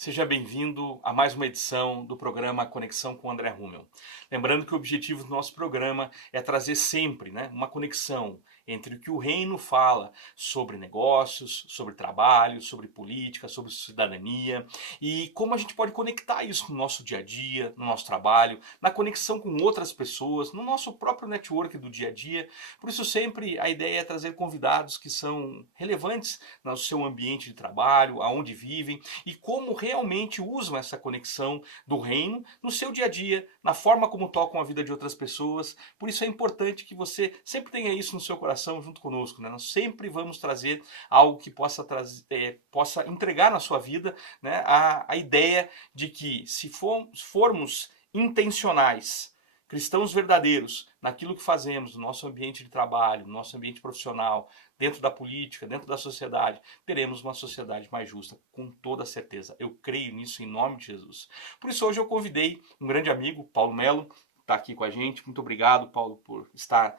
Seja bem-vindo a mais uma edição do programa Conexão com André Rummel. Lembrando que o objetivo do nosso programa é trazer sempre, uma conexão entre o que o reino fala sobre negócios, sobre trabalho, sobre política, sobre cidadania e como a gente pode conectar isso no nosso dia a dia, no nosso trabalho, na conexão com outras pessoas, no nosso próprio network do dia a dia. Por isso sempre a ideia é trazer convidados que são relevantes no seu ambiente de trabalho, aonde vivem e como realmente usam essa conexão do reino no seu dia a dia, na forma como tocam a vida de outras pessoas. Por isso é importante que você sempre tenha isso no seu coração junto conosco. Nós sempre vamos trazer algo que possa entregar na sua vida, a ideia de que se formos intencionais, cristãos verdadeiros, naquilo que fazemos, no nosso ambiente de trabalho, no nosso ambiente profissional, dentro da política, dentro da sociedade, teremos uma sociedade mais justa, com toda certeza. Eu creio nisso em nome de Jesus. Por isso hoje eu convidei um grande amigo, Paulo Melo, está aqui com a gente. Muito obrigado, Paulo, por estar,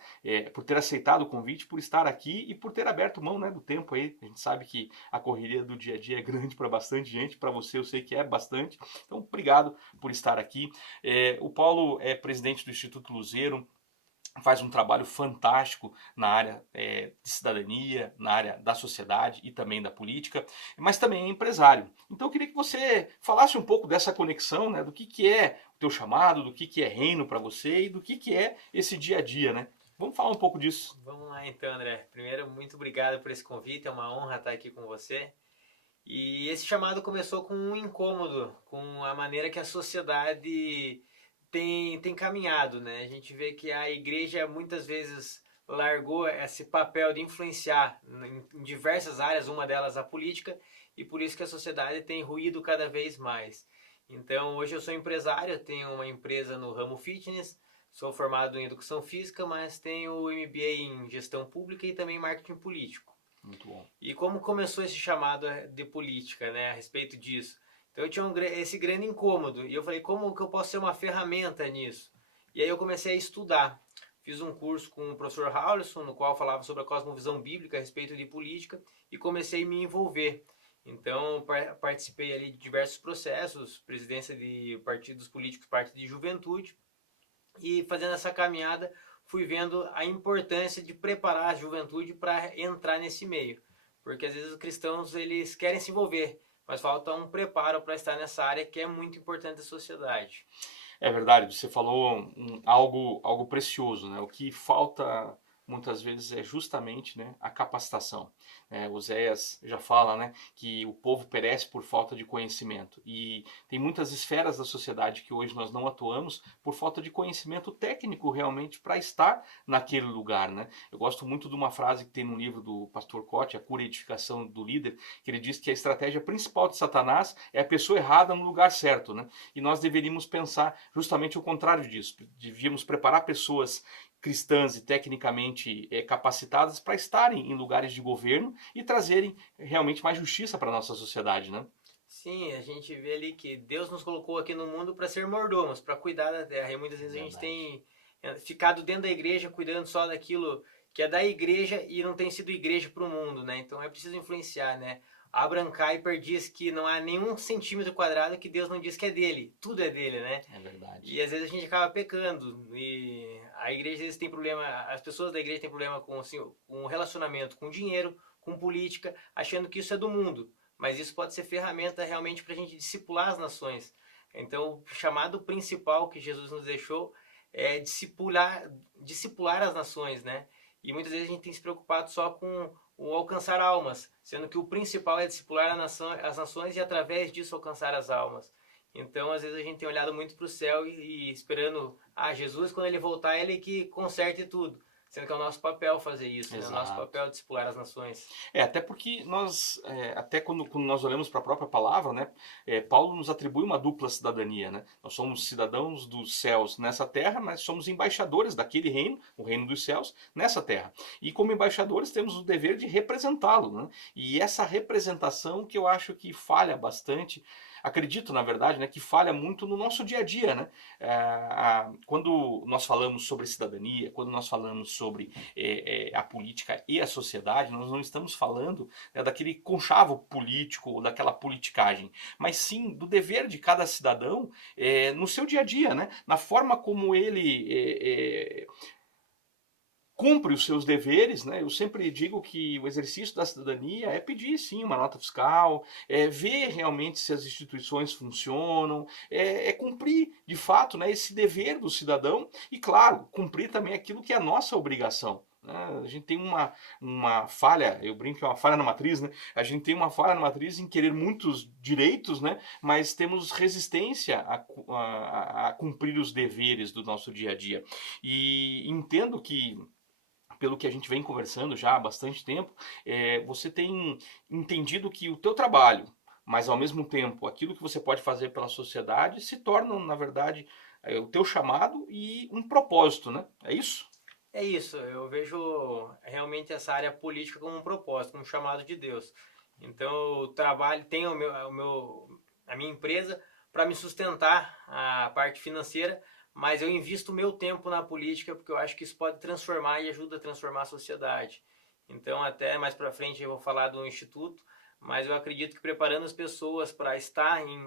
por ter aceitado o convite, por estar aqui e por ter aberto mão, do tempo aí. A gente sabe que a correria do dia a dia é grande para bastante gente, para você eu sei que é bastante. Então, obrigado por estar aqui. O Paulo é presidente do Instituto Luzeiro, faz um trabalho fantástico na área de cidadania, na área da sociedade e também da política, mas também é empresário. Então eu queria que você falasse um pouco dessa conexão, do que é o teu chamado, do que é reino para você e do que é esse dia a dia, né? Vamos falar um pouco disso. Vamos lá então, André. Primeiro, muito obrigado por esse convite, é uma honra estar aqui com você. E esse chamado começou com um incômodo, com a maneira que a sociedade tem caminhado, né? A gente vê que a igreja muitas vezes largou esse papel de influenciar em diversas áreas, uma delas a política, e por isso que a sociedade tem ruído cada vez mais. Então, hoje eu sou empresário, tenho uma empresa no ramo fitness, sou formado em educação física, mas tenho o MBA em gestão pública e também marketing político. Muito bom. E como começou esse chamado de política, né, a respeito disso? Então eu tinha esse grande incômodo e eu falei, como que eu posso ser uma ferramenta nisso? E aí eu comecei a estudar. Fiz um curso com o professor Howlison, no qual falava sobre a cosmovisão bíblica a respeito de política e comecei a me envolver. Então participei ali de diversos processos, presidência de partidos políticos, parte de juventude, e fazendo essa caminhada fui vendo a importância de preparar a juventude para entrar nesse meio, porque às vezes os cristãos eles querem se envolver, mas falta um preparo para estar nessa área que é muito importante da sociedade. É verdade, você falou algo precioso, O que falta muitas vezes é justamente, a capacitação. Oséias já fala, que o povo perece por falta de conhecimento. E tem muitas esferas da sociedade que hoje nós não atuamos por falta de conhecimento técnico realmente para estar naquele lugar, Eu gosto muito de uma frase que tem no livro do pastor Cote, A Cura e Edificação do Líder, que ele diz que a estratégia principal de Satanás é a pessoa errada no lugar certo, E nós deveríamos pensar justamente o contrário disso. Devíamos preparar pessoas cristãs e tecnicamente capacitadas para estarem em lugares de governo e trazerem realmente mais justiça para a nossa sociedade, Sim, a gente vê ali que Deus nos colocou aqui no mundo para ser mordomos, para cuidar da terra. E muitas vezes a gente Verdade. tem ficado dentro da igreja cuidando só daquilo que é da igreja e não tem sido igreja para o mundo, né? Então é preciso influenciar, né? Abraham Kuyper diz que não há nenhum centímetro quadrado que Deus não diz que é dele. Tudo é dele, né? É verdade. E às vezes a gente acaba pecando. E a igreja às vezes tem problema, as pessoas da igreja têm problema com, assim, com relacionamento com dinheiro, com política, achando que isso é do mundo. Mas isso pode ser ferramenta realmente para a gente discipular as nações. Então, o chamado principal que Jesus nos deixou é discipular as nações, né? E muitas vezes a gente tem se preocupado só com o alcançar almas, sendo que o principal é discipular as nações e através disso alcançar as almas. Então, às vezes a gente tem olhado muito para o céu e esperando, Jesus, quando ele voltar, ele que conserte tudo. Sendo que é o nosso papel fazer isso, né? O nosso papel é discipular as nações. Até porque nós, até quando nós olhamos para a própria palavra, Paulo nos atribui uma dupla cidadania, Nós somos cidadãos dos céus nessa terra, mas somos embaixadores daquele reino, o reino dos céus, nessa terra. E como embaixadores temos o dever de representá-lo, E essa representação que eu acho que falha bastante, acredito na verdade, que falha muito no nosso dia a dia, quando nós falamos sobre cidadania, quando nós falamos sobre a política e a sociedade, nós não estamos falando, né, daquele conchavo político ou daquela politicagem, mas sim do dever de cada cidadão no seu dia a dia, né, na forma como ele cumpre os seus deveres, né? Eu sempre digo que o exercício da cidadania é pedir sim uma nota fiscal, é ver realmente se as instituições funcionam, é cumprir de fato, né, esse dever do cidadão e, claro, cumprir também aquilo que é a nossa obrigação. Né? A gente tem uma falha, eu brinco que é uma falha na matriz, né? A gente tem uma falha na matriz em querer muitos direitos, né? Mas temos resistência a cumprir os deveres do nosso dia a dia. E entendo que pelo que a gente vem conversando já há bastante tempo, você tem entendido que o teu trabalho, mas ao mesmo tempo aquilo que você pode fazer pela sociedade se tornam, na verdade, o teu chamado e um propósito, né? É isso? É isso, eu vejo realmente essa área política como um propósito, como um chamado de Deus. Então, eu trabalho, tenho a minha empresa para me sustentar a parte financeira, mas eu invisto o meu tempo na política porque eu acho que isso pode transformar e ajuda a transformar a sociedade. Então, até mais para frente eu vou falar do instituto, mas eu acredito que preparando as pessoas para estar em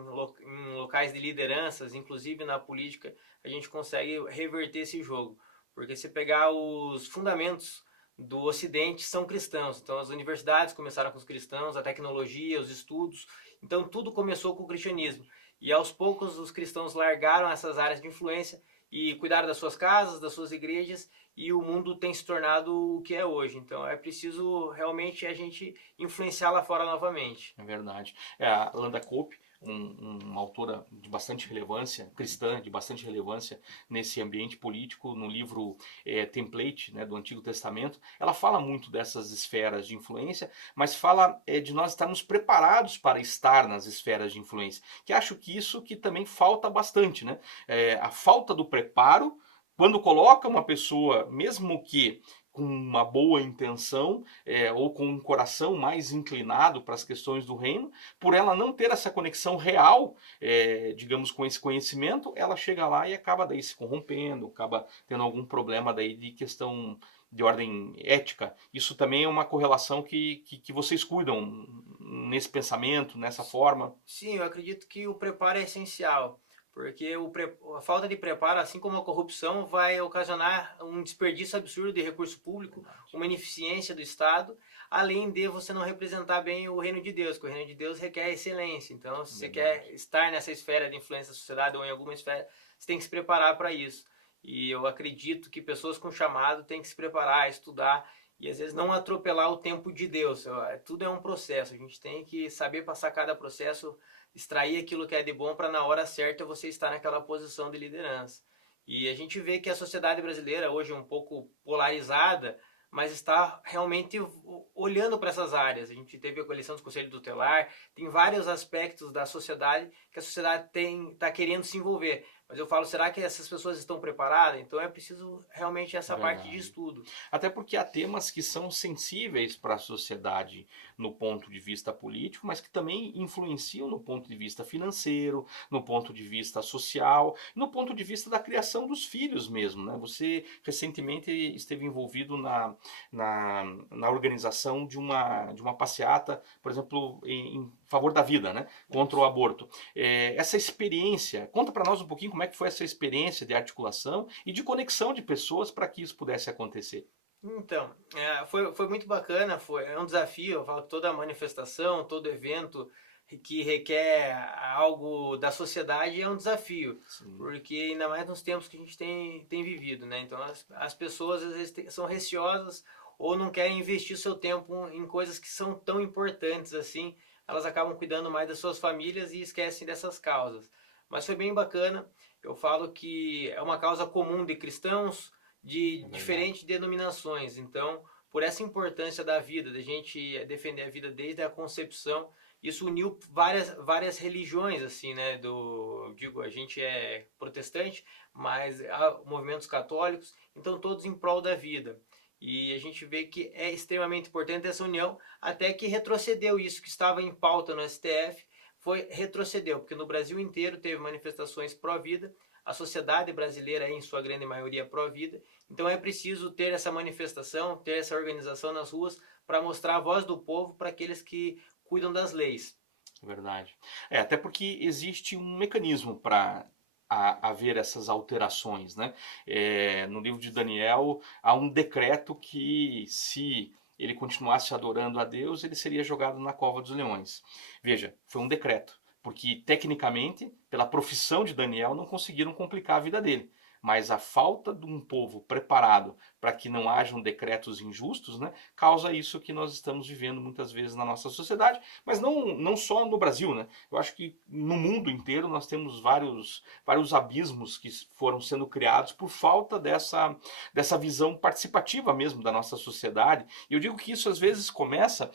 locais de lideranças, inclusive na política, a gente consegue reverter esse jogo. Porque se pegar os fundamentos do Ocidente são cristãos. Então as universidades começaram com os cristãos, a tecnologia, os estudos. Então tudo começou com o cristianismo. E aos poucos os cristãos largaram essas áreas de influência e cuidaram das suas casas, das suas igrejas, e o mundo tem se tornado o que é hoje. Então é preciso realmente a gente influenciar lá fora novamente. É verdade. A Landa Cope, uma autora de bastante relevância, cristã, de bastante relevância nesse ambiente político, no livro Template, né, do Antigo Testamento, ela fala muito dessas esferas de influência, mas fala de nós estarmos preparados para estar nas esferas de influência, que acho que isso que também falta bastante, né? A falta do preparo, quando coloca uma pessoa, mesmo que com uma boa intenção ou com um coração mais inclinado para as questões do reino, por ela não ter essa conexão real, digamos, com esse conhecimento, ela chega lá e acaba daí se corrompendo, acaba tendo algum problema daí de questão de ordem ética. Isso também é uma correlação que vocês cuidam nesse pensamento, nessa forma? Sim, eu acredito que o preparo é essencial. Porque a falta de preparo, assim como a corrupção, vai ocasionar um desperdício absurdo de recurso público, uma ineficiência do Estado, além de você não representar bem o reino de Deus, porque o reino de Deus requer excelência. Então, se você quer estar nessa esfera de influência da sociedade ou em alguma esfera, você tem que se preparar para isso. E eu acredito que pessoas com chamado têm que se preparar, estudar e às vezes não atropelar o tempo de Deus. Tudo é um processo, a gente tem que saber passar cada processo, extrair aquilo que é de bom para na hora certa você estar naquela posição de liderança. E a gente vê que a sociedade brasileira hoje é um pouco polarizada, mas está realmente olhando para essas áreas. A gente teve a eleição do Conselho Tutelar, tem vários aspectos da sociedade que a sociedade está querendo se envolver. Mas eu falo, será que essas pessoas estão preparadas? Então é preciso realmente essa parte de estudo. Até porque há temas que são sensíveis para a sociedade no ponto de vista político, mas que também influenciam no ponto de vista financeiro, no ponto de vista social, no ponto de vista da criação dos filhos mesmo. Né? Você recentemente esteve envolvido na organização de uma passeata, por exemplo, em favor da vida, né? Contra o aborto. Essa experiência, conta para nós um pouquinho como é que foi essa experiência de articulação e de conexão de pessoas para que isso pudesse acontecer. Então, foi muito bacana, é um desafio. Eu falo que toda manifestação, todo evento que requer algo da sociedade é um desafio. Sim. Porque ainda mais nos tempos que a gente tem vivido, né? Então as pessoas às vezes são receosas ou não querem investir seu tempo em coisas que são tão importantes assim. Elas acabam cuidando mais das suas famílias e esquecem dessas causas. Mas foi bem bacana. Eu falo que é uma causa comum de cristãos de diferentes denominações. Então, por essa importância da vida, da gente defender a vida desde a concepção, isso uniu várias religiões, assim, né? Digo, a gente é protestante, mas há movimentos católicos, então todos em prol da vida. E a gente vê que é extremamente importante essa união, até que retrocedeu isso que estava em pauta no STF, retrocedeu, porque no Brasil inteiro teve manifestações pró-vida, A sociedade brasileira é, em sua grande maioria, pró-vida. Então é preciso ter essa manifestação, ter essa organização nas ruas para mostrar a voz do povo para aqueles que cuidam das leis. Verdade. Até porque existe um mecanismo para haver essas alterações, né? No livro de Daniel há um decreto que, se ele continuasse adorando a Deus, ele seria jogado na cova dos leões. Veja, foi um decreto, porque tecnicamente, pela profissão de Daniel, não conseguiram complicar a vida dele. Mas a falta de um povo preparado para que não hajam decretos injustos, né, causa isso que nós estamos vivendo muitas vezes na nossa sociedade, mas não só no Brasil, né? Eu acho que no mundo inteiro nós temos vários abismos que foram sendo criados por falta dessa visão participativa mesmo da nossa sociedade. E eu digo que isso às vezes começa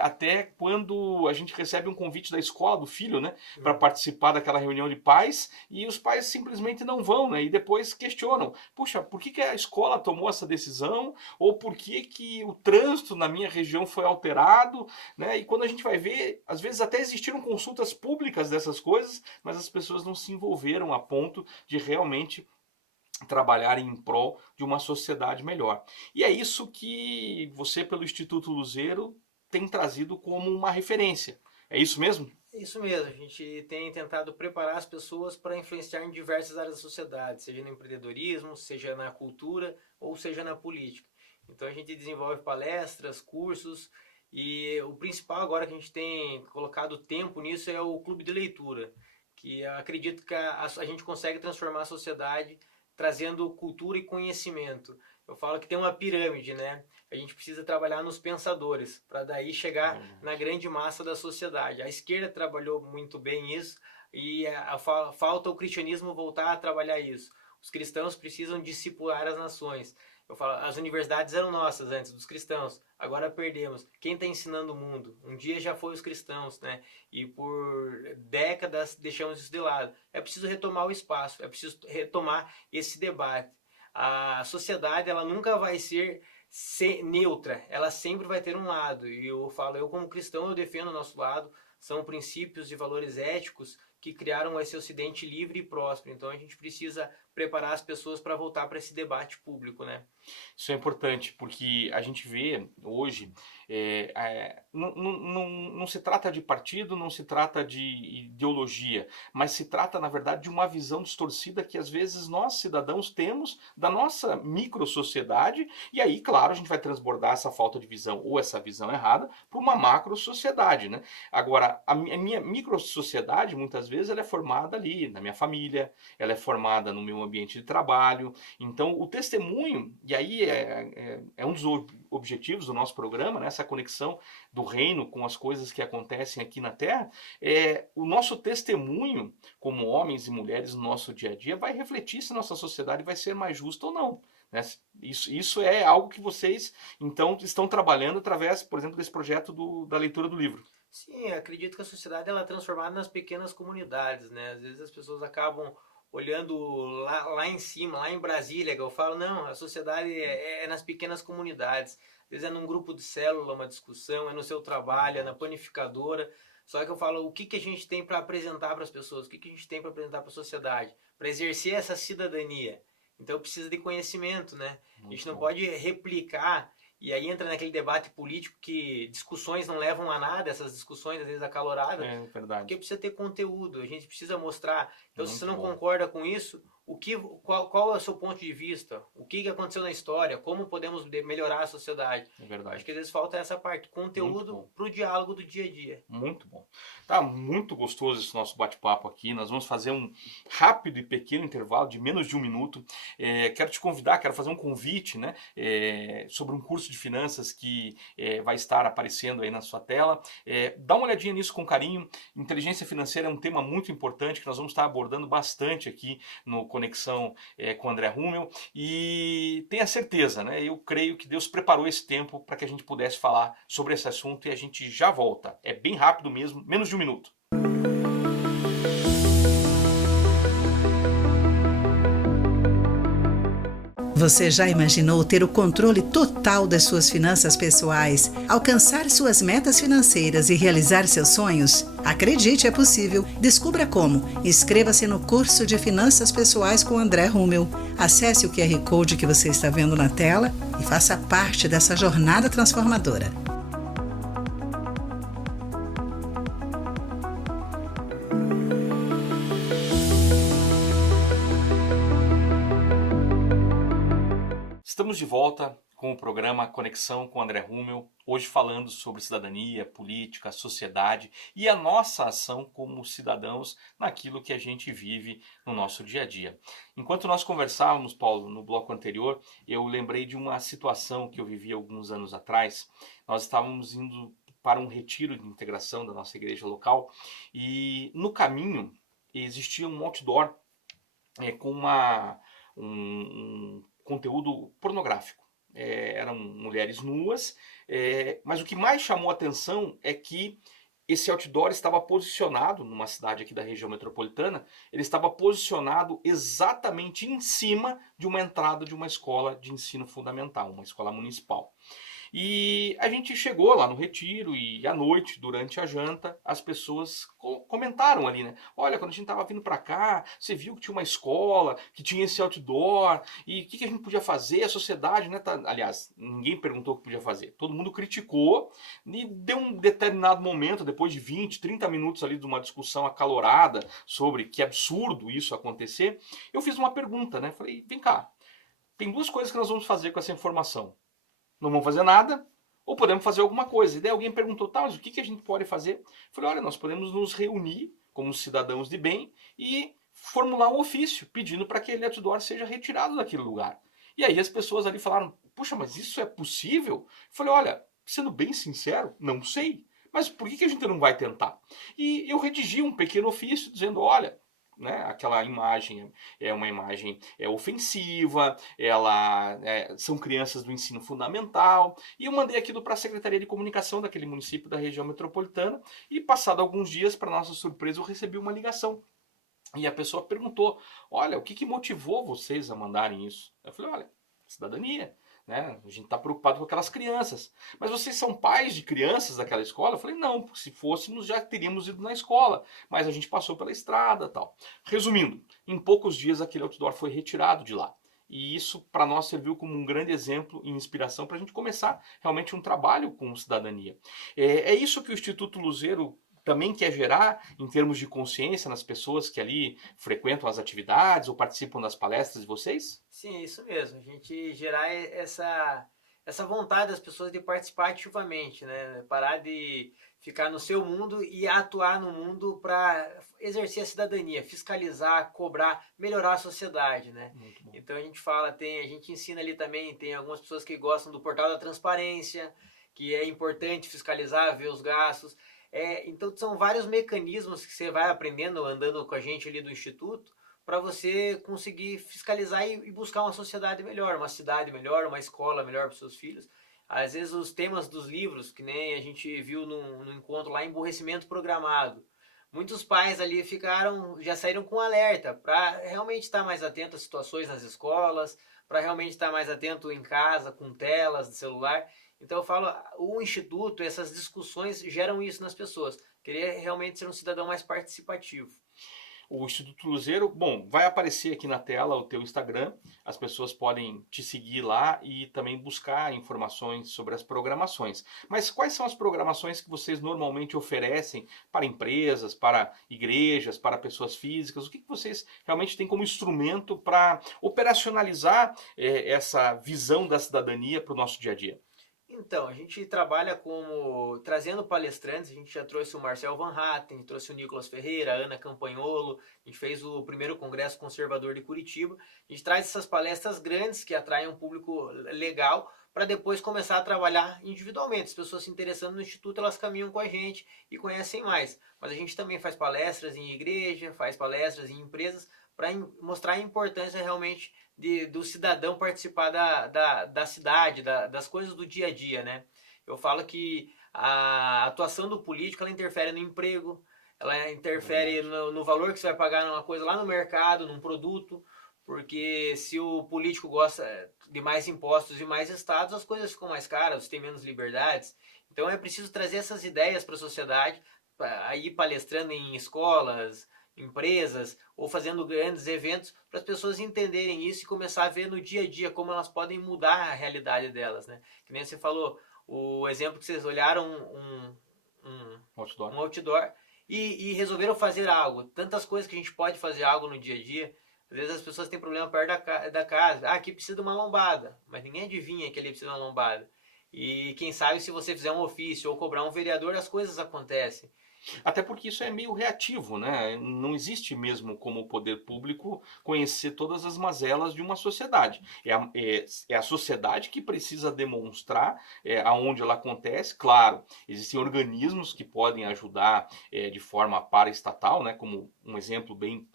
até quando a gente recebe um convite da escola do filho, né, para participar daquela reunião de pais, e os pais simplesmente não vão, né, e depois questionam: puxa, por que a escola tomou essa decisão? Ou por que o trânsito na minha região foi alterado? Né? E quando a gente vai ver, às vezes até existiram consultas públicas dessas coisas, mas as pessoas não se envolveram a ponto de realmente trabalhar em prol de uma sociedade melhor. E é isso que você, pelo Instituto Luzeiro, tem trazido como uma referência. É isso mesmo? Isso mesmo, a gente tem tentado preparar as pessoas para influenciar em diversas áreas da sociedade, seja no empreendedorismo, seja na cultura ou seja na política. Então a gente desenvolve palestras, cursos, e o principal agora que a gente tem colocado tempo nisso é o clube de leitura, que eu acredito que a gente consegue transformar a sociedade trazendo cultura e conhecimento. Eu falo que tem uma pirâmide, né? A gente precisa trabalhar nos pensadores, para daí chegar na grande massa da sociedade. A esquerda trabalhou muito bem isso, e falta o cristianismo voltar a trabalhar isso. Os cristãos precisam discipular as nações. Eu falo, as universidades eram nossas antes, dos cristãos, agora perdemos. Quem está ensinando o mundo? Um dia já foi os cristãos, né? E por décadas deixamos isso de lado. É preciso retomar o espaço, é preciso retomar esse debate. A sociedade, ela nunca vai ser neutra, ela sempre vai ter um lado. E eu falo, eu como cristão, eu defendo o nosso lado. São princípios e valores éticos que criaram esse Ocidente livre e próspero. Então a gente precisa preparar as pessoas para voltar para esse debate público, né? Isso é importante, porque a gente vê hoje, não se trata de partido, não se trata de ideologia, mas se trata, na verdade, de uma visão distorcida que às vezes nós, cidadãos, temos da nossa micro-sociedade, e aí, claro, a gente vai transbordar essa falta de visão ou essa visão errada para uma macro-sociedade, né? Agora, a minha micro-sociedade, muitas vezes, ela é formada ali, na minha família, ela é formada no meu ambiente de trabalho. Então, o testemunho, e aí é um dos objetivos do nosso programa, né, essa conexão do reino com as coisas que acontecem aqui na Terra, o nosso testemunho como homens e mulheres no nosso dia a dia vai refletir se nossa sociedade vai ser mais justa ou não. Né? Isso é algo que vocês, então, estão trabalhando através, por exemplo, desse projeto da leitura do livro. Sim, acredito que a sociedade ela é transformada nas pequenas comunidades, né? Às vezes as pessoas acabam olhando lá em cima, lá em Brasília, que eu falo, não, a sociedade é nas pequenas comunidades. Às vezes é num grupo de célula, uma discussão, é no seu trabalho, é na panificadora. Só que eu falo, o que a gente tem para apresentar para as pessoas? O que a gente tem para apresentar para a sociedade? Para exercer essa cidadania. Então precisa de conhecimento, né? A gente não pode replicar. E aí entra naquele debate político que discussões não levam a nada, essas discussões às vezes acaloradas, verdade. Porque precisa ter conteúdo, a gente precisa mostrar. Então, se você não concorda com isso, qual é o seu ponto de vista? O que aconteceu na história? Como podemos melhorar a sociedade? É verdade. Acho que às vezes falta essa parte, conteúdo para o diálogo do dia a dia. Muito bom. Tá muito gostoso esse nosso bate-papo aqui. Nós vamos fazer um rápido e pequeno intervalo de menos de 1 minuto. Quero te convidar, quero fazer um convite, né, sobre um curso de finanças que vai estar aparecendo aí na sua tela. Dá uma olhadinha nisso com carinho. Inteligência financeira é um tema muito importante que nós vamos estar abordando bastante aqui no Conexão com André Rummel, e tenha certeza, né? Eu creio que Deus preparou esse tempo para que a gente pudesse falar sobre esse assunto, e a gente já volta. É bem rápido mesmo, menos de 1 minuto. Você já imaginou ter o controle total das suas finanças pessoais, alcançar suas metas financeiras e realizar seus sonhos? Acredite, é possível. Descubra como. Inscreva-se no curso de Finanças Pessoais com André Rummel. Acesse o QR Code que você está vendo na tela e faça parte dessa jornada transformadora. Estamos de volta com o programa Conexão com André Rummel, hoje falando sobre cidadania, política, sociedade e a nossa ação como cidadãos naquilo que a gente vive no nosso dia a dia. Enquanto nós conversávamos, Paulo, no bloco anterior, eu lembrei de uma situação que eu vivi alguns anos atrás. Nós estávamos indo para um retiro de integração da nossa igreja local e no caminho existia um outdoor com um conteúdo pornográfico. Eram mulheres nuas, mas o que mais chamou a atenção é que esse outdoor estava posicionado numa cidade aqui da região metropolitana, ele estava posicionado exatamente em cima de uma entrada de uma escola de ensino fundamental, uma escola municipal. E a gente chegou lá no retiro e à noite, durante a janta, as pessoas comentaram ali, né? Olha, quando a gente estava vindo para cá, você viu que tinha uma escola, que tinha esse outdoor, e o que a gente podia fazer? A sociedade, né? Aliás, ninguém perguntou o que podia fazer. Todo mundo criticou e deu um determinado momento, depois de 20, 30 minutos ali de uma discussão acalorada sobre que absurdo isso acontecer, eu fiz uma pergunta, né? Falei, vem cá, tem duas coisas que nós vamos fazer com essa informação. Não vamos fazer nada, ou podemos fazer alguma coisa. E daí alguém perguntou, tá, mas o que a gente pode fazer? Eu falei, olha, nós podemos nos reunir como cidadãos de bem e formular um ofício pedindo para que aquele outdoor seja retirado daquele lugar. E aí as pessoas ali falaram, puxa, mas isso é possível? Eu falei, olha, sendo bem sincero, não sei. Mas por que a gente não vai tentar? E eu redigi um pequeno ofício dizendo, olha, né, aquela imagem é uma imagem ofensiva, são crianças do ensino fundamental, e eu mandei aquilo para a Secretaria de Comunicação daquele município da região metropolitana, e passado alguns dias, para nossa surpresa, eu recebi uma ligação. E a pessoa perguntou, olha, o que motivou vocês a mandarem isso? Eu falei, olha, cidadania. Né? A gente está preocupado com aquelas crianças. Mas vocês são pais de crianças daquela escola? Eu falei, não, se fôssemos já teríamos ido na escola, mas a gente passou pela estrada, tal. Resumindo, em poucos dias aquele outdoor foi retirado de lá. E isso para nós serviu como um grande exemplo e inspiração para a gente começar realmente um trabalho com cidadania. É isso que o Instituto Luzeiro também quer gerar em termos de consciência nas pessoas que ali frequentam as atividades ou participam das palestras de vocês? Sim, isso mesmo. A gente gerar essa vontade das pessoas de participar ativamente, né? Parar de ficar no seu mundo e atuar no mundo para exercer a cidadania, fiscalizar, cobrar, melhorar a sociedade, né? Muito bom. Então a gente fala, a gente ensina ali também, tem algumas pessoas que gostam do portal da transparência, que é importante fiscalizar, ver os gastos. Então são vários mecanismos que você vai aprendendo andando com a gente ali do Instituto para você conseguir fiscalizar e buscar uma sociedade melhor, uma cidade melhor, uma escola melhor para os seus filhos. Às vezes os temas dos livros, que nem a gente viu no encontro lá, emborrecimento programado. Muitos pais ali já saíram com alerta para realmente estar mais atento às situações nas escolas, para realmente estar mais atento em casa, com telas de celular. Então eu falo, o Instituto, essas discussões geram isso nas pessoas. Querer realmente ser um cidadão mais participativo. O Instituto Luzeiro, bom, vai aparecer aqui na tela o teu Instagram, as pessoas podem te seguir lá e também buscar informações sobre as programações. Mas quais são as programações que vocês normalmente oferecem para empresas, para igrejas, para pessoas físicas? O que vocês realmente têm como instrumento para operacionalizar essa visão da cidadania para o nosso dia a dia? Então, a gente trabalha trazendo palestrantes, a gente já trouxe o Marcel Van Hatten, trouxe o Nicolas Ferreira, a Ana Campagnolo, a gente fez o primeiro Congresso Conservador de Curitiba. A gente traz essas palestras grandes que atraem um público legal para depois começar a trabalhar individualmente. As pessoas se interessando no Instituto, elas caminham com a gente e conhecem mais. Mas a gente também faz palestras em igreja, faz palestras em empresas para mostrar a importância realmente do cidadão participar da cidade, das coisas do dia a dia, né? Eu falo que a atuação do político, ela interfere no emprego, ela interfere no valor que você vai pagar numa coisa lá no mercado, num produto. porque se o político gosta de mais impostos e mais estados, as coisas ficam mais caras, tem menos liberdades. Então é preciso trazer essas ideias para a sociedade, aí palestrando em escolas, empresas, ou fazendo grandes eventos para as pessoas entenderem isso e começar a ver no dia a dia como elas podem mudar a realidade delas, né? Que nem você falou, o exemplo que vocês olharam um outdoor e resolveram fazer algo. Tantas coisas que a gente pode fazer algo no dia a dia. Às vezes as pessoas têm problema perto da casa. Ah, aqui precisa de uma lombada. Mas ninguém adivinha que ali precisa de uma lombada. E quem sabe se você fizer um ofício ou cobrar um vereador, as coisas acontecem. Até porque isso é meio reativo, né? Não existe mesmo como o poder público conhecer todas as mazelas de uma sociedade. É a sociedade que precisa demonstrar aonde ela acontece. Claro, existem organismos que podem ajudar de forma paraestatal, né? Como um exemplo bem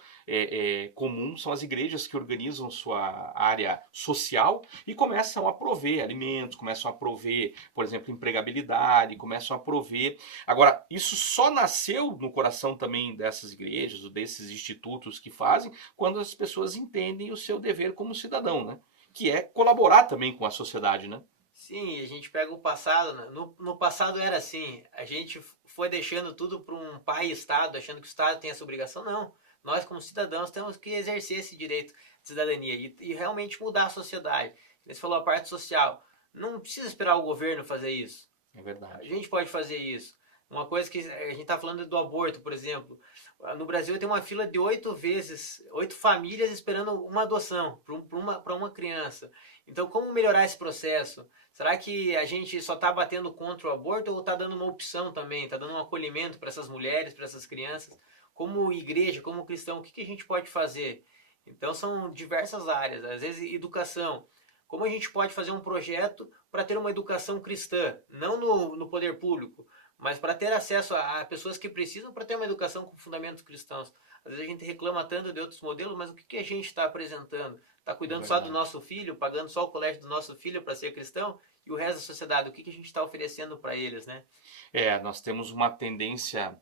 comum são as igrejas que organizam sua área social e começam a prover alimentos, começam a prover, por exemplo, empregabilidade, começam a prover. Agora, isso só nasceu no coração também dessas igrejas, ou desses institutos que fazem, quando as pessoas entendem o seu dever como cidadão, né? Que é colaborar também com a sociedade, né? Sim, a gente pega o passado, né? No passado era assim, a gente foi deixando tudo para um pai e Estado, achando que o Estado tem essa obrigação. Não, nós como cidadãos temos que exercer esse direito de cidadania e realmente mudar a sociedade. Você falou a parte social, não precisa esperar o governo fazer isso. É verdade. A gente pode fazer isso. Uma coisa que a gente está falando do aborto, por exemplo. No Brasil tem uma fila de 8 famílias esperando uma adoção para uma criança. Então, como melhorar esse processo? Será que a gente só está batendo contra o aborto ou está dando uma opção também? Está dando um acolhimento para essas mulheres, para essas crianças? Como igreja, como cristão, o que a gente pode fazer? Então, são diversas áreas. Às vezes, educação. Como a gente pode fazer um projeto para ter uma educação cristã? Não no poder público, mas para ter acesso a pessoas que precisam para ter uma educação com fundamentos cristãos. Às vezes a gente reclama tanto de outros modelos, mas o que a gente está apresentando? Está cuidando só do nosso filho, pagando só o colégio do nosso filho para ser cristão? E o resto da sociedade, o que a gente está oferecendo para eles, né? Nós temos uma tendência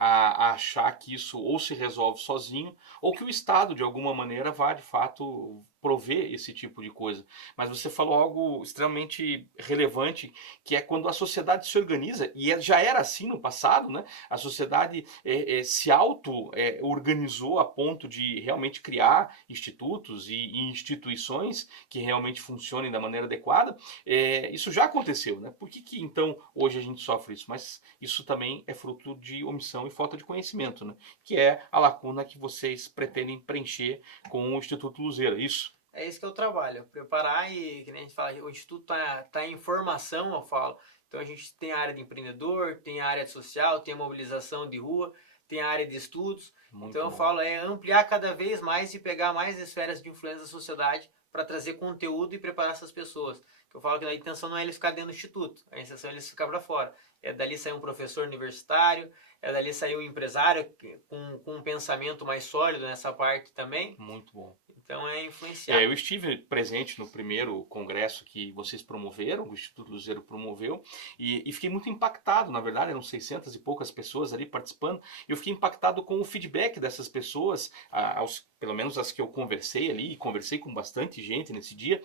a achar que isso ou se resolve sozinho, ou que o Estado, de alguma maneira, vá, de fato, prover esse tipo de coisa. Mas você falou algo extremamente relevante, que é quando a sociedade se organiza, e já era assim no passado, né? A sociedade se auto-organizou a ponto de realmente criar institutos e instituições que realmente funcionem da maneira adequada. Isso já aconteceu, né? Por que então hoje a gente sofre isso? Mas isso também é fruto de omissão e falta de conhecimento, né? Que é a lacuna que vocês pretendem preencher com o Instituto Luzeira, isso? É isso que eu trabalho, preparar e, que nem a gente fala, o Instituto tá em formação, eu falo. Então a gente tem a área de empreendedor, tem a área de social, tem a mobilização de rua, tem a área de estudos. Muito então bom. Eu falo, ampliar cada vez mais e pegar mais esferas de influência da sociedade para trazer conteúdo e preparar essas pessoas. Eu falo que a intenção não é eles ficarem dentro do instituto, a intenção é eles ficarem para fora. É dali sair um professor universitário, é dali sair um empresário com um pensamento mais sólido nessa parte também. Muito bom. Então é influenciar. Eu estive presente no primeiro congresso que vocês promoveram, o Instituto Luzeiro promoveu, e fiquei muito impactado, na verdade, eram 600 e poucas pessoas ali participando, e eu fiquei impactado com o feedback dessas pessoas, pelo menos as que eu conversei ali, e conversei com bastante gente nesse dia,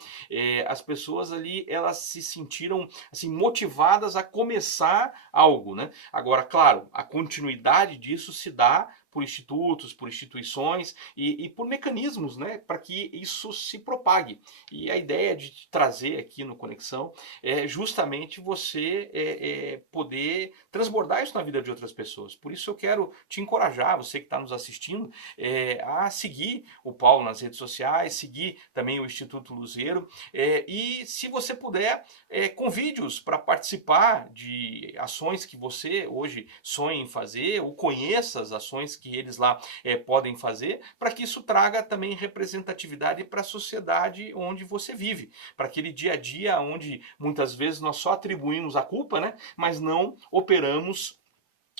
as pessoas ali, elas se sentiram assim, motivadas a começar algo, né? Agora, claro, a continuidade disso se dá por institutos, por instituições e por mecanismos, né, para que isso se propague. E a ideia de trazer aqui no Conexão é justamente você poder transbordar isso na vida de outras pessoas. Por isso eu quero te encorajar, você que está nos assistindo, a seguir o Paulo nas redes sociais, seguir também o Instituto Luzeiro e, se você puder, convide-os para participar de ações que você hoje sonha em fazer ou conheça as ações que eles lá podem fazer, para que isso traga também representatividade para a sociedade onde você vive, para aquele dia a dia onde muitas vezes nós só atribuímos a culpa, né, mas não operamos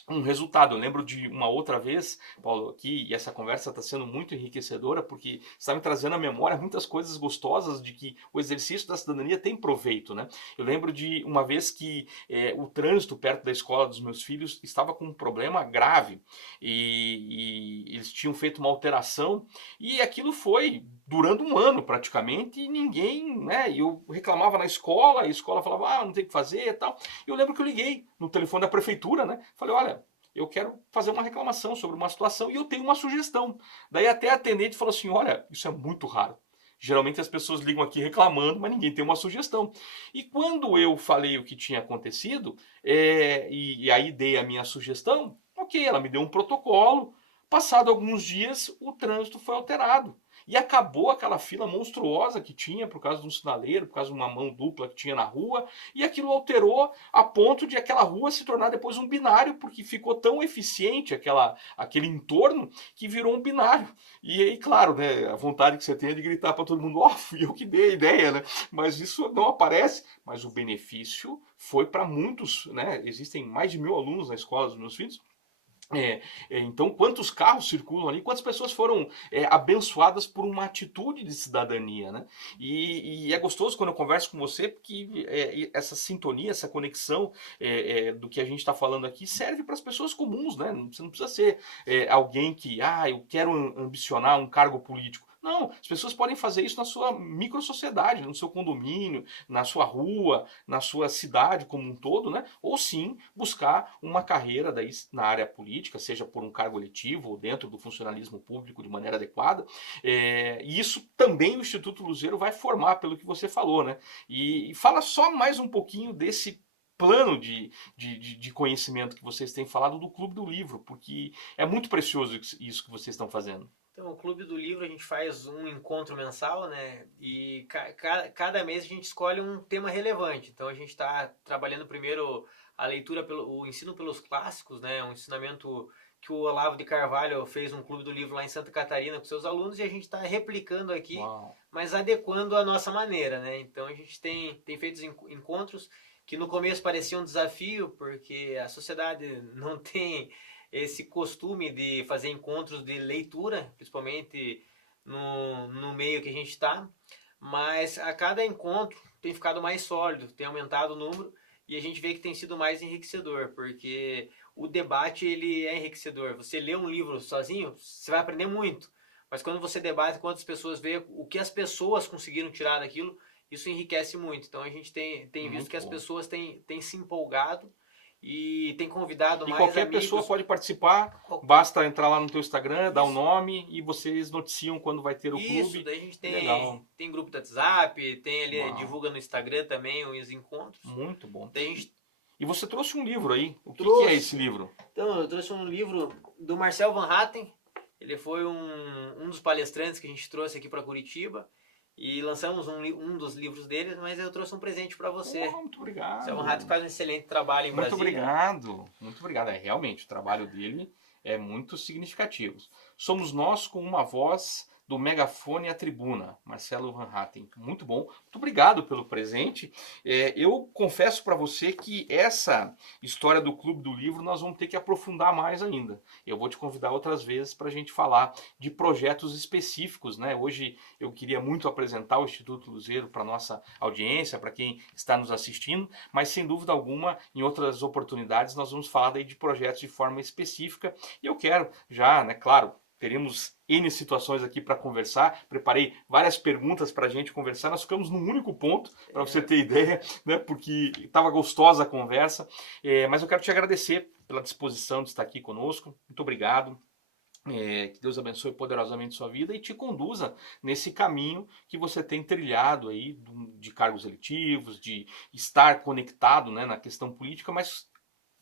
um resultado. Eu lembro de uma outra vez, Paulo, aqui, e essa conversa está sendo muito enriquecedora, porque está me trazendo à memória muitas coisas gostosas de que o exercício da cidadania tem proveito, né? Eu lembro de uma vez que o trânsito perto da escola dos meus filhos estava com um problema grave, e eles tinham feito uma alteração, e aquilo foi durando um ano praticamente, e ninguém, né? Eu reclamava na escola, a escola falava, não tem o que fazer e tal. Eu lembro que eu liguei no telefone da prefeitura, né? Falei, olha, eu quero fazer uma reclamação sobre uma situação e eu tenho uma sugestão. Daí até a atendente falou assim, olha, isso é muito raro. Geralmente as pessoas ligam aqui reclamando, mas ninguém tem uma sugestão. E quando eu falei o que tinha acontecido, e aí dei a minha sugestão, ok, ela me deu um protocolo. Passado alguns dias, o trânsito foi alterado. E acabou aquela fila monstruosa que tinha por causa de um sinaleiro, por causa de uma mão dupla que tinha na rua, e aquilo alterou a ponto de aquela rua se tornar depois um binário, porque ficou tão eficiente aquele entorno que virou um binário. E aí, claro, né, a vontade que você tem é de gritar para todo mundo, fui eu que dei a ideia, né? Mas isso não aparece, mas o benefício foi para muitos, né? Existem mais de 1000 alunos na escola dos meus filhos. Então, quantos carros circulam ali, quantas pessoas foram abençoadas por uma atitude de cidadania, né? E é gostoso quando eu converso com você, porque essa sintonia, essa conexão do que a gente está falando aqui serve para as pessoas comuns, né? Você não precisa ser alguém que, eu quero ambicionar um cargo político. Não, as pessoas podem fazer isso na sua microsociedade, no seu condomínio, na sua rua, na sua cidade como um todo, né? Ou sim buscar uma carreira daí na área política, seja por um cargo eletivo ou dentro do funcionalismo público de maneira adequada. E isso também o Instituto Luzeiro vai formar, pelo que você falou, né? E fala só mais um pouquinho desse plano de conhecimento que vocês têm falado do Clube do Livro, porque é muito precioso isso que vocês estão fazendo. Então, o Clube do Livro, a gente faz um encontro mensal, né? E cada mês a gente escolhe um tema relevante. Então, a gente está trabalhando primeiro a leitura, o ensino pelos clássicos, né? Um ensinamento que o Olavo de Carvalho fez um Clube do Livro lá em Santa Catarina com seus alunos, e a gente está replicando aqui, mas adequando a nossa maneira, né? Então, a gente tem feito encontros que no começo pareciam um desafio, porque a sociedade não tem esse costume de fazer encontros de leitura, principalmente no meio que a gente está, mas a cada encontro tem ficado mais sólido, tem aumentado o número, e a gente vê que tem sido mais enriquecedor, porque o debate ele é enriquecedor. Você lê um livro sozinho, você vai aprender muito, mas quando você debate com outras pessoas, vê o que as pessoas conseguiram tirar daquilo, isso enriquece muito. Então a gente tem visto que as pessoas têm se empolgado e tem convidado mais amigos. E qualquer pessoa pode participar, basta entrar lá no teu Instagram, dar o nome e vocês noticiam quando vai ter o clube. Isso, daí a gente tem grupo do WhatsApp, tem ali, divulga no Instagram também os encontros. Muito bom. Daí a gente... E você trouxe um livro aí, o que é esse livro? Então, eu trouxe um livro do Marcel Van Hatten, ele foi um dos palestrantes que a gente trouxe aqui para Curitiba. E lançamos um dos livros deles, mas eu trouxe um presente para você. Muito obrigado. O Marcel Van Hatten faz um excelente trabalho em Brasília. Muito obrigado. Realmente, o trabalho dele é muito significativo. Somos nós com uma voz do megafone à tribuna, Marcelo Van Hatten. Muito bom. Muito obrigado pelo presente. Eu confesso para você que essa história do Clube do Livro nós vamos ter que aprofundar mais ainda. Eu vou te convidar outras vezes para a gente falar de projetos específicos, né? Hoje eu queria muito apresentar o Instituto Luzeiro para nossa audiência, para quem está nos assistindo, mas sem dúvida alguma, em outras oportunidades nós vamos falar daí de projetos de forma específica. E eu quero já, né, claro, teremos N situações aqui para conversar. Preparei várias perguntas para a gente conversar. Nós ficamos num único ponto, para você ter ideia, né? Porque estava gostosa a conversa. Mas eu quero te agradecer pela disposição de estar aqui conosco. Muito obrigado. Que Deus abençoe poderosamente sua vida e te conduza nesse caminho que você tem trilhado aí de cargos eletivos, de estar conectado, né, na questão política, mas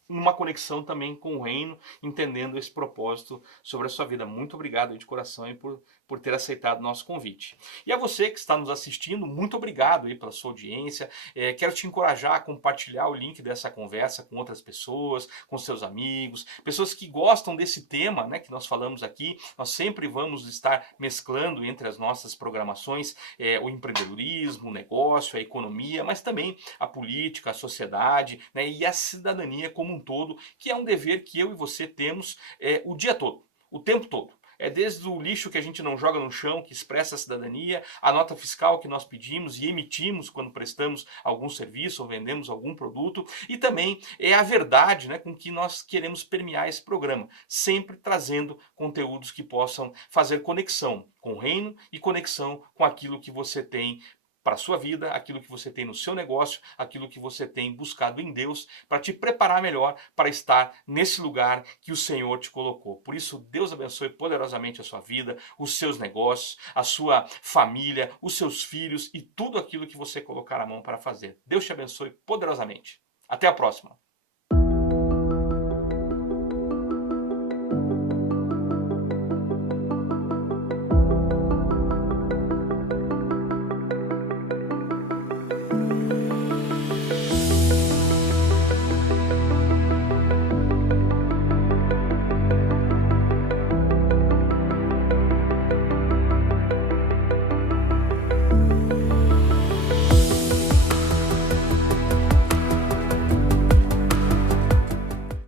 numa conexão também com o reino, entendendo esse propósito sobre a sua vida. Muito obrigado aí de coração aí por ter aceitado o nosso convite. E a você que está nos assistindo, muito obrigado aí pela sua audiência. Quero te encorajar a compartilhar o link dessa conversa com outras pessoas, com seus amigos, pessoas que gostam desse tema, né, que nós falamos aqui. Nós sempre vamos estar mesclando entre as nossas programações o empreendedorismo, o negócio, a economia, mas também a política, a sociedade, né, e a cidadania como um todo, que é um dever que eu e você temos o dia todo, o tempo todo. É desde o lixo que a gente não joga no chão, que expressa a cidadania, a nota fiscal que nós pedimos e emitimos quando prestamos algum serviço ou vendemos algum produto, e também é a verdade, né, com que nós queremos permear esse programa, sempre trazendo conteúdos que possam fazer conexão com o reino e conexão com aquilo que você tem para a sua vida, aquilo que você tem no seu negócio, aquilo que você tem buscado em Deus, para te preparar melhor para estar nesse lugar que o Senhor te colocou. Por isso, Deus abençoe poderosamente a sua vida, os seus negócios, a sua família, os seus filhos e tudo aquilo que você colocar a mão para fazer. Deus te abençoe poderosamente. Até a próxima.